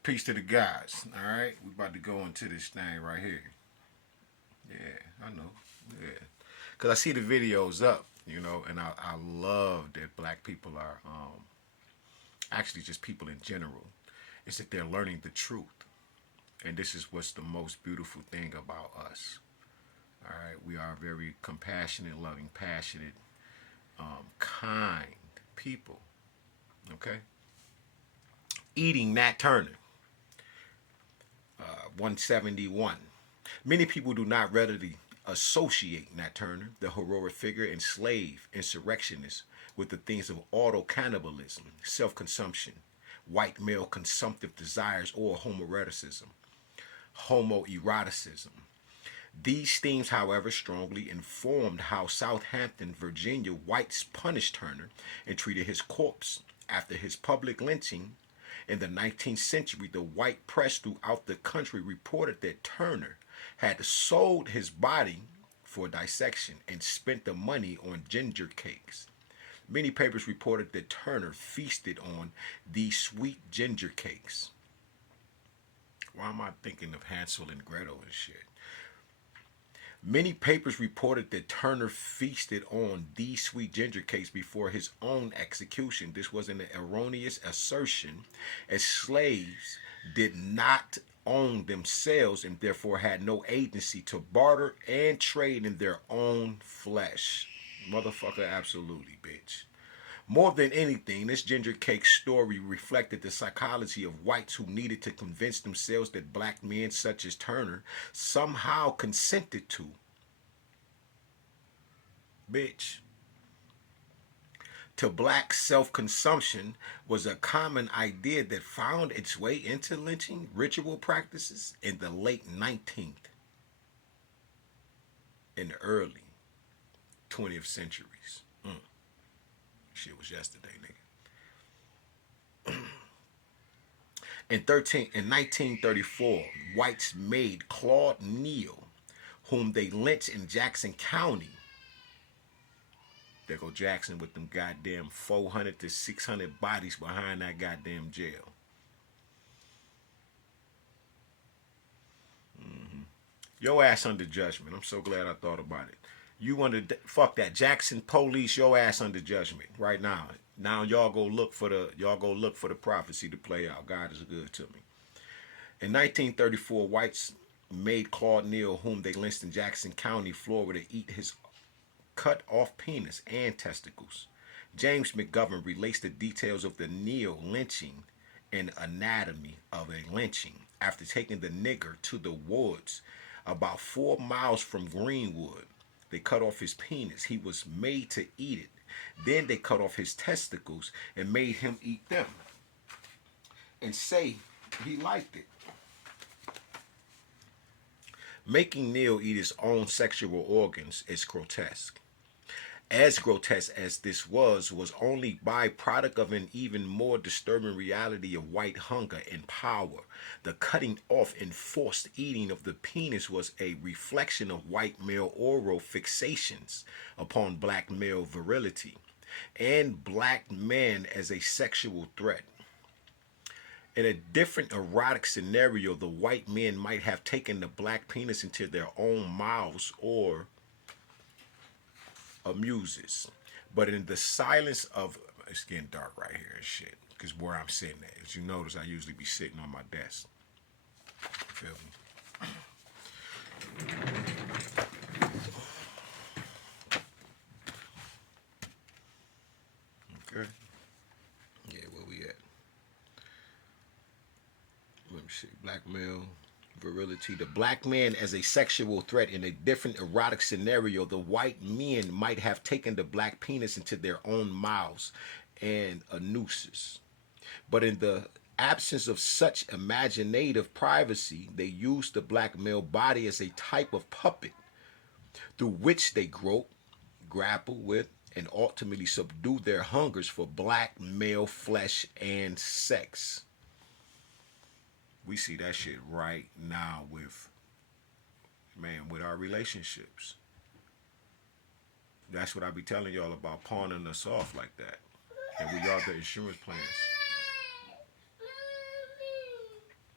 Peace to the guys. All right, we about to go into this thing right here. Yeah, I know. Yeah, cause I see the videos up, and I love that black people are actually just people in general. It's that they're learning the truth, and this is what's the most beautiful thing about us. All right, we are very compassionate, loving, passionate, kind people. Okay, eating Nat Turner, 171. Many people do not readily associate Nat Turner, the heroic figure and slave insurrectionist, with the things of auto cannibalism, self consumption, white male consumptive desires, or homoeroticism. These themes, however, strongly informed how Southampton, Virginia whites punished Turner and treated his corpse. After his public lynching in the 19th century, the white press throughout the country reported that Turner had sold his body for dissection and spent the money on ginger cakes. Many papers reported that Turner feasted on these sweet ginger cakes. Why am I thinking of Hansel and Gretel and shit? Many papers reported that Turner feasted on these sweet ginger cakes before his own execution. This was an erroneous assertion, as slaves did not own themselves and therefore had no agency to barter and trade in their own flesh. Motherfucker, absolutely, bitch. More than anything, this ginger cake story reflected the psychology of whites who needed to convince themselves that black men such as Turner somehow consented bitch, to black self-consumption was a common idea that found its way into lynching ritual practices in the late 19th and early 20th centuries. Shit was yesterday, nigga. In 1934, whites made Claude Neal, whom they lynched in Jackson County. There go Jackson with them goddamn 400 to 600 bodies behind that goddamn jail. Your ass under judgment. I'm so glad I thought about it. You under fuck that Jackson police. Your ass under judgment right now. Now y'all go look for the prophecy to play out. God is good to me. In 1934, whites made Claude Neal, whom they lynched in Jackson County, Florida, eat his cut off penis and testicles. James McGovern relates the details of the Neal lynching and anatomy of a lynching. After taking the nigger to the woods about 4 miles from Greenwood, they cut off his penis. He was made to eat it. Then they cut off his testicles and made him eat them and say he liked it. Making Neal eat his own sexual organs is grotesque. As grotesque as this was only byproduct of an even more disturbing reality of white hunger and power. The cutting off and forced eating of the penis was a reflection of white male oral fixations upon black male virility and black men as a sexual threat. In a different erotic scenario, the white men might have taken the black penis into their own mouths or amuses. But in the silence of it's getting dark right here and shit. Because where I'm sitting at. As you notice, I usually be sitting on my desk. Feel me? Okay. Yeah, where we at? Let me see. Black male virility. The black man as a sexual threat in a different erotic scenario, the white men might have taken the black penis into their own mouths and anuses. But in the absence of such imaginative privacy, they used the black male body as a type of puppet through which they grope, grapple with, and ultimately subdue their hungers for black male flesh and sex. We see that shit right now with our relationships. That's what I be telling y'all about pawning us off like that. And we are the insurance plans.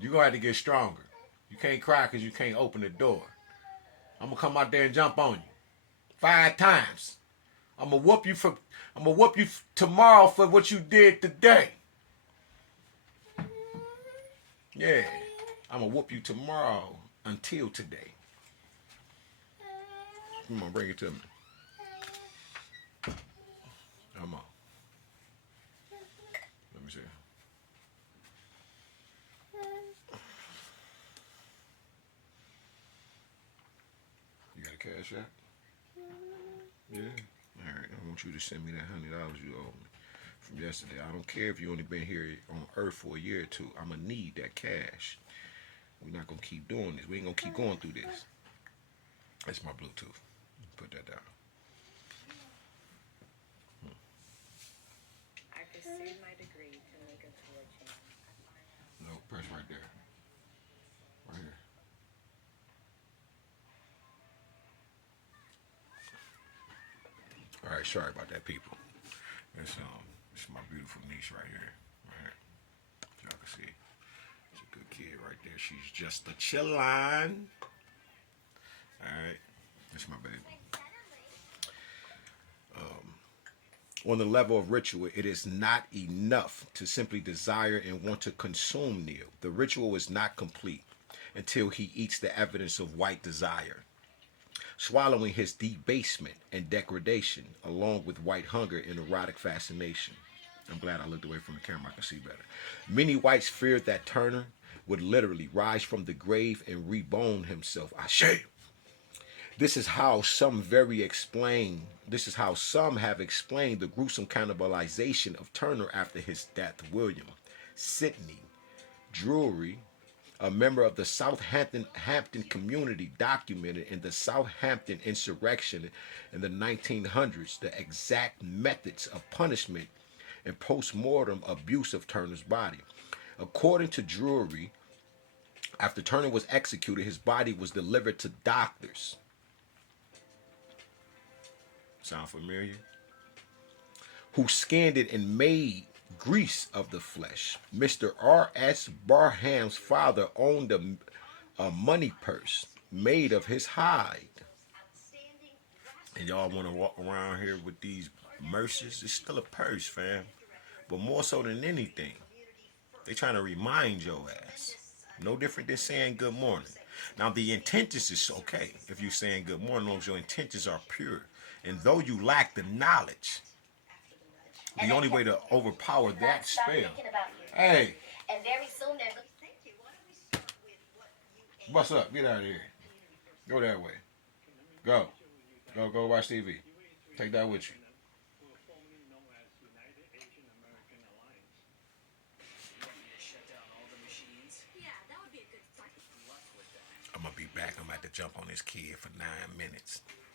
You're going to have to get stronger. You can't cry because you can't open the door. I'm going to come out there and jump on you 5 times. I'm going to whoop you tomorrow for what you did today. Yeah. I'm going to whoop you tomorrow until today. Come on, bring it to me. Come on. Let me see. You got a cash app? Yeah. All right. I want you to send me that $100 you owe me from yesterday. I don't care if you only been here on Earth for a year or two. I'm gonna need that cash. We're not gonna keep doing this. We ain't gonna keep going through this. That's my Bluetooth. Put that down. I pursued my degree to make a fortune. No, press right there. Right here. All right, sorry about that, people. This is my beautiful niece right here. Right, y'all can see. She's a good kid right there. She's just a chillin'. All right, that's my baby. On the level of ritual, it is not enough to simply desire and want to consume Neil. The ritual is not complete until he eats the evidence of white desire, swallowing his debasement and degradation along with white hunger and erotic fascination. I'm glad I looked away from the camera. I can see better. Many whites feared that Turner would literally rise from the grave and rebone himself. Ashe. This is how some have explained the gruesome cannibalization of Turner after his death. William Sidney Drury, a member of the Hampton community, documented in the Southampton insurrection in the 1900s the exact methods of punishment and post-mortem abuse of Turner's body. According to Drury, after Turner was executed, his body was delivered to doctors. Sound familiar? Who skinned it and made grease of the flesh. Mr. R.S. Barham's father owned a money purse made of his hide. And y'all want to walk around here with these merces? It's still a purse, fam. But more so than anything, they trying to remind your ass. No different than saying good morning. Now, the intentions is okay if you're saying good morning, as long as your intentions are pure. And though you lack the knowledge, the only way to overpower that spell. Hey. And very soon What's up? Get out of here. Go that way. Go. Go watch TV. Take that with you. I'm going to be back. I'm about to jump on this kid for 9 minutes.